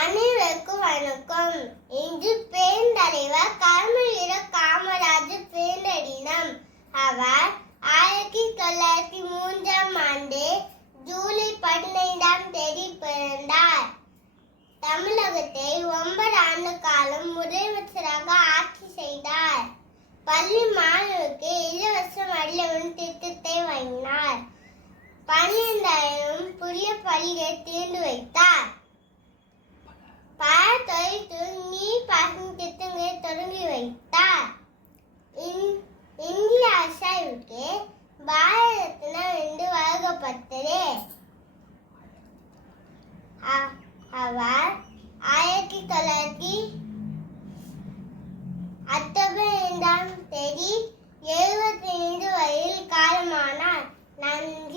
அனைவருக்கும் வணக்கம். இன்று பெருந்தலைவர் கர்மவீரர் காமராஜர் பிறந்த தினம். அவர் 1903 ஜூலை 15 பிறந்தார். தமிழகத்தை 9 ஆண்டு காலம் முதலமைச்சராக ஆட்சி செய்தார். பள்ளி மாணவருக்கு இலவச மடியவன் திட்டத்தை வழங்கினார். 12,000 புதிய பள்ளிகளை திறந்து வைத்தார். பல தொழில்துறை நீர் பாசன திட்டங்களை தொடங்கி வைத்தார். இந்திய அரசாருக்கு பாரத ரத்னா விருது வழங்கப்பட்டது. அவர் 1900 அக்டோபர் 2 75 வயதில் காலமானார். நன்றி.